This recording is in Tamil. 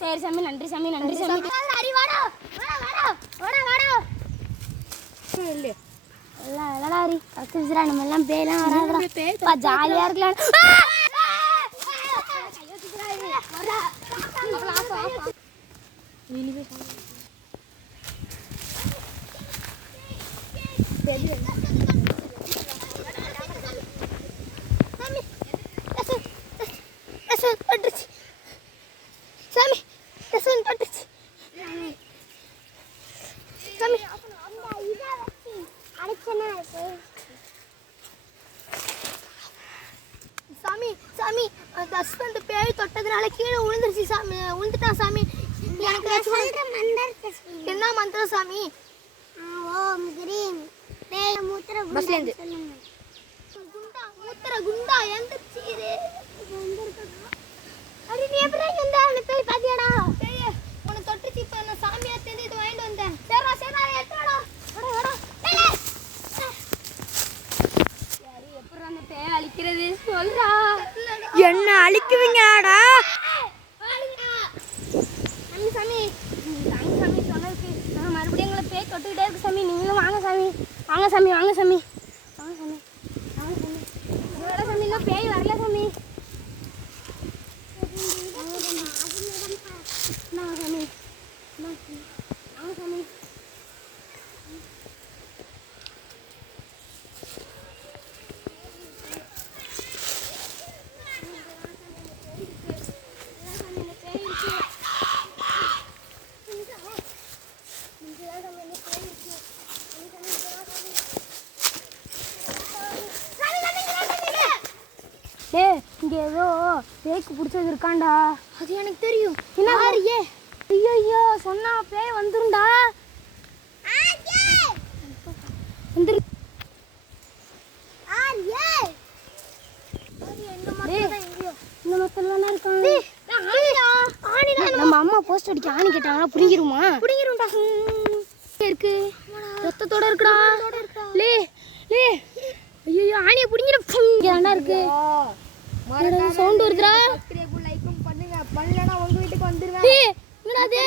சரி சாமி, நன்றி சாமி, நன்றி சாமி. நம்ம எல்லாம் பேயெல்லாம் வராதுடா, ஜாலியா இருக்கலாம். சாமி, ஹஸ்பண்ட் பேய் தொட்டதுனால கீழே விழுந்துருச்சு சாமி, விழுந்துட்டான் சாமி. எனக்கு என்ன மந்திரம் சாமி? ஓம் கிரீம் பேய் மூத்திர குண்டா எந்திரிச்சு அடி, நீ எப்படி இந்த பேய் பாத்தியாடா? பேய் உன்னை தொட்டுச்சு, இப்ப நான் சாமியா தெரிஞ்சு இது வாங்கிட்டு வந்தேன். சரிடா சரிடா, எட்டடா வட யாரு எப்படி அந்த பேய் அழிக்கிறது சொல்றா. என்ன அழிக்குவீங்கடா? சாமி சாமி சொன்னதுக்கு நான் மறுபடியும் எங்களை பேய் தொட்டுக்கிட்டே இருக்கு சாமி. நீங்களும் வாங்க சாமி, வாங்க சாமி, வாங்க சாமி, வாங்க சாமி, வாங்க சாமி. இதோட சாமி இன்னும் பேய் வரல சாமி. வாங்க சாமி, வாங்க சாமி. இங்க ஏதோ பேய்க்கு பிடிச்சது இருக்காண்டா. அது எனக்கு தெரியும். என்ன ஆரியே? ஐயோ சொன்னா பேய் வந்துருண்டா. வந்துரு ஆரியே. இந்த மரத்துல தான இருக்கான். ஆணிடா. நம்ம அம்மா போஸ்ட் அடிக்க ஆணி கேட்டாங்களா, புடிங்கிருமா? புடிங்கிரும்டா. இருக்கு ரத்தத்தோட இருக்குடா. லே லே, ஐயோ ஆணியை புடிங்கிற. இங்க தான்டா இருக்கு. சவுண்ட் வருதுடா. சப்ஸ்கிரைப் லைக்கும் பண்ணுங்க. பண்ணலனா உங்க வீட்டுக்கு வந்துருவேன். என்னடா இது?